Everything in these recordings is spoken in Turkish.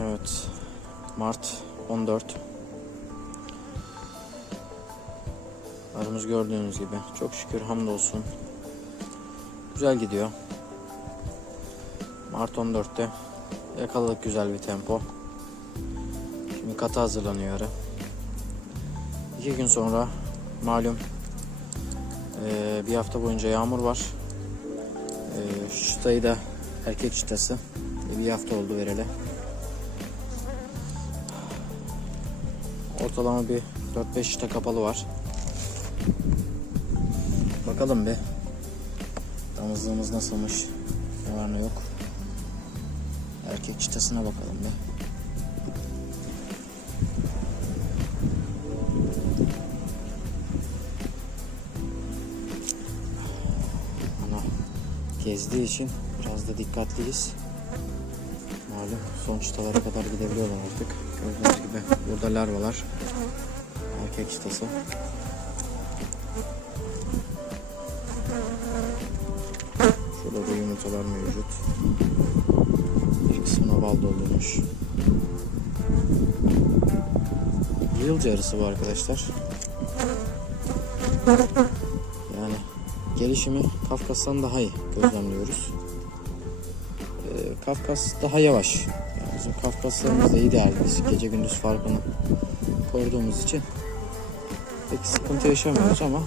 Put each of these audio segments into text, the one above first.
Evet. Mart 14. Arımız gördüğünüz gibi. Çok şükür hamdolsun. Güzel gidiyor. Mart 14'te yakaladık güzel bir tempo. Şimdi kata hazırlanıyor arı. İki gün sonra malum eee, bir hafta boyunca yağmur var. Şu çıtayı da erkek çıtası. Bir hafta oldu vereli. Ortalama bir 4-5 çıta kapalı var. Bakalım bir. Damızlığımız nasılmış? Ne var ne yok. Erkek çıtasına bakalım bir. Ana gezdiği için biraz da dikkatliyiz. Malum son çıtalara kadar gidebiliyorlar artık. Gördüğünüz gibi burada larvalar. Erkek çıtası. Şurada da yumurtalar mevcut. Bir kısmına bal doldurmuş. Yılca arısı bu arkadaşlar. Yani gelişimi Kafkas'tan daha iyi gözlemliyoruz. Kafkas daha yavaş. Yani bizim Kafkaslarımız da ideal. Biz gece gündüz farkını koruduğumuz için pek sıkıntı yaşamıyoruz ama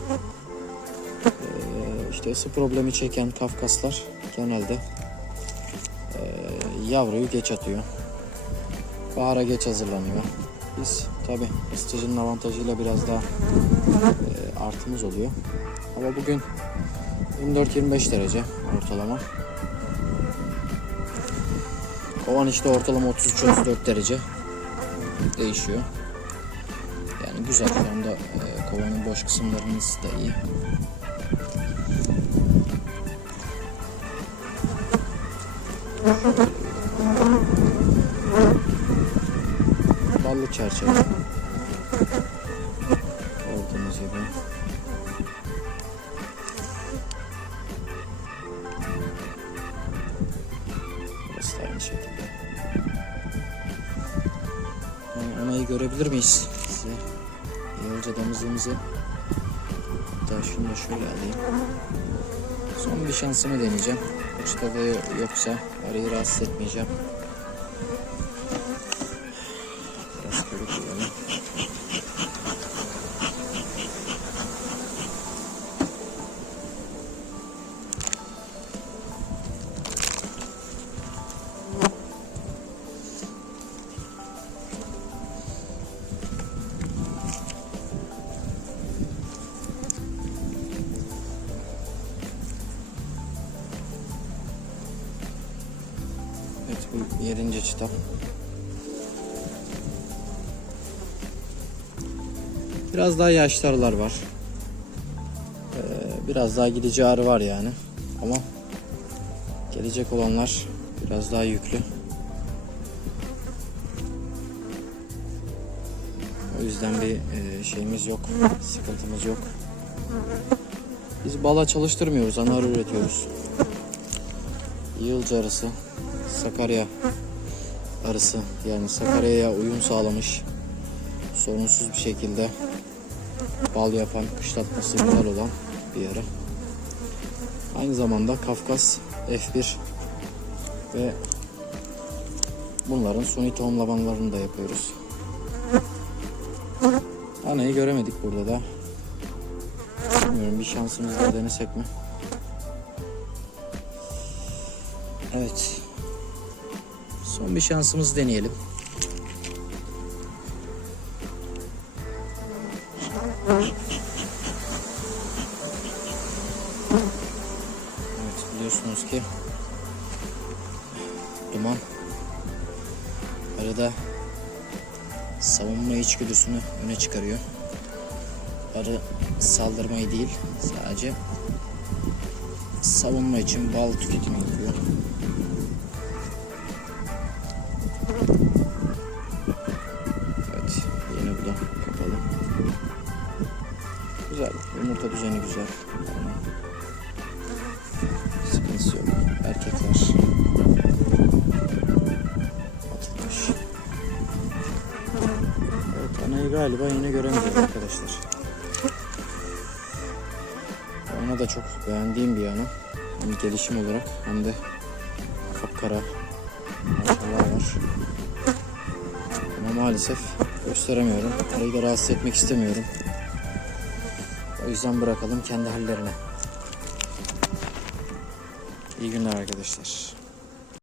ee, işte ısı problemi çeken Kafkaslar genelde ee, yavruyu geç atıyor. Bahara geç hazırlanıyor. Biz tabi ısıtıcının avantajıyla biraz daha ee, artımız oluyor. Ama bugün 24-25 derece ortalama. Kovan işte ortalama 33-34 derece değişiyor. Yani güzel şu anda e, kovanın boş kısımlarınız da iyi. Ballı çerçeve. Gördüğünüz gibi. Burası da aynı şekilde. Görebilir miyiz? Size yolca damızlığımızı hatta şunu da şöyle alayım. Son bir şansımı deneyeceğim. Uçta da yoksa arayı rahatsız etmeyeceğim. Biraz yedinci çıta. Biraz daha yaşlı arılar var. Ee, biraz daha gidici arı var yani. Ama gelecek olanlar biraz daha yüklü. O yüzden bir e, şeyimiz yok, sıkıntımız yok. Biz bala çalıştırmıyoruz, ana arı üretiyoruz. Yılca arısı, Sakarya arısı yani Sakarya'ya uyum sağlamış sorunsuz bir şekilde bal yapan, kışlatması güzel olan bir arı. Aynı zamanda Kafkas F1 ve bunların suni tohumlamalarını da yapıyoruz. Anayı göremedik burada da. Bilmiyorum bir şansımızla denesek mi? Evet. Son bir şansımız deneyelim. Evet biliyorsunuz ki duman arada savunma içgüdüsünü öne çıkarıyor. Arı saldırmayı değil sadece savunma için bal tüketimi yapıyor. burada. Kapalı. Güzel. Yumurta düzeni güzel. Sıkıntısı yok. Erkekler. Atılmış. Evet anayı galiba yine göremeyeceğiz arkadaşlar. Ana da çok beğendiğim bir ana. Hem gelişim olarak hem de kapkara maşallah var. Ama maalesef gösteremiyorum. Orayı da rahatsız etmek istemiyorum. O yüzden bırakalım kendi hallerine. İyi günler arkadaşlar.